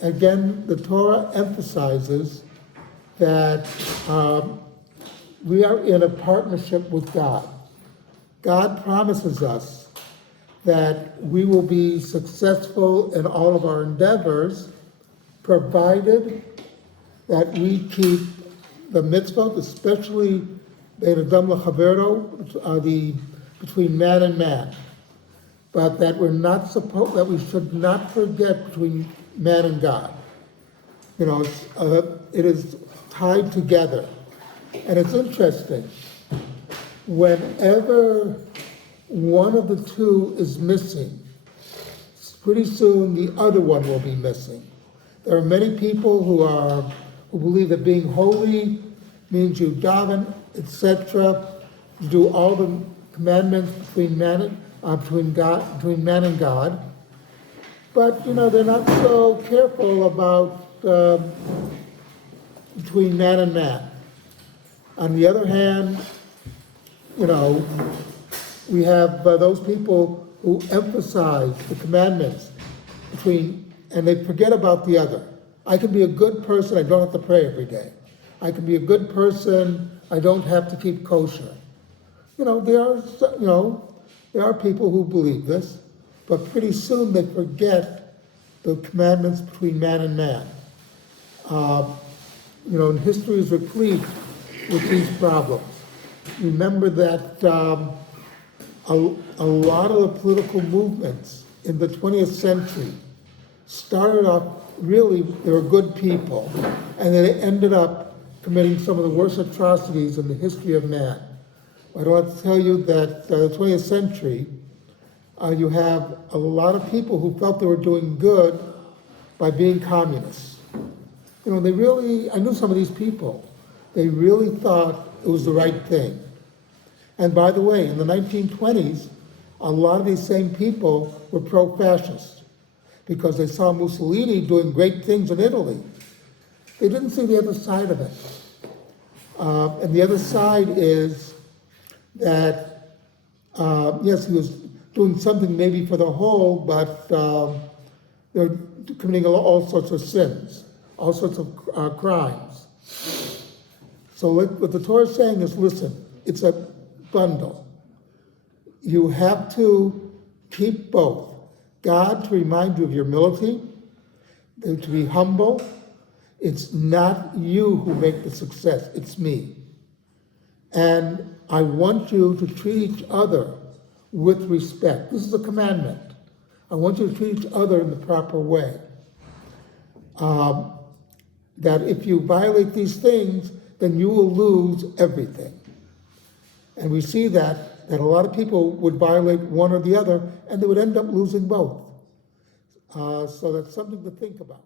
again, the Torah emphasizes that we are in a partnership with God. God promises us that we will be successful in all of our endeavors, provided that we keep the mitzvot, especially bein adam lechavero, between man and man, but that that we should not forget between man and God. You know, it is tied together, and it's interesting. Whenever one of the two is missing, pretty soon the other one will be missing. There are many people who believe that being holy means you daven, etc. You do all the commandments between man and God. But they're not so careful about between man and man. On the other hand, we have those people who emphasize the commandments and they forget about the other. I can be a good person, I don't have to pray every day. I can be a good person, I don't have to keep kosher. There are people who believe this, but pretty soon they forget the commandments between man and man. And history is replete with these problems. Remember that a lot of the political movements in the 20th century started off, really, they were good people, and they ended up committing some of the worst atrocities in the history of man. I don't have to tell you that the 20th century, you have a lot of people who felt they were doing good by being communists. I knew some of these people. They really thought it was the right thing. And by the way, in the 1920s, a lot of these same people were pro-fascist because they saw Mussolini doing great things in Italy. They didn't see the other side of it. And the other side is that, yes, he was doing something maybe for the whole, but they're committing all sorts of sins, all sorts of crimes. So what the Torah is saying is, listen, it's a bundle. You have to keep both. God to remind you of your humility, to be humble. It's not you who make the success, it's me. And I want you to treat each other with respect. This is a commandment. I want you to treat each other in the proper way. That if you violate these things, then you will lose everything. And we see that a lot of people would violate one or the other, and they would end up losing both. So that's something to think about.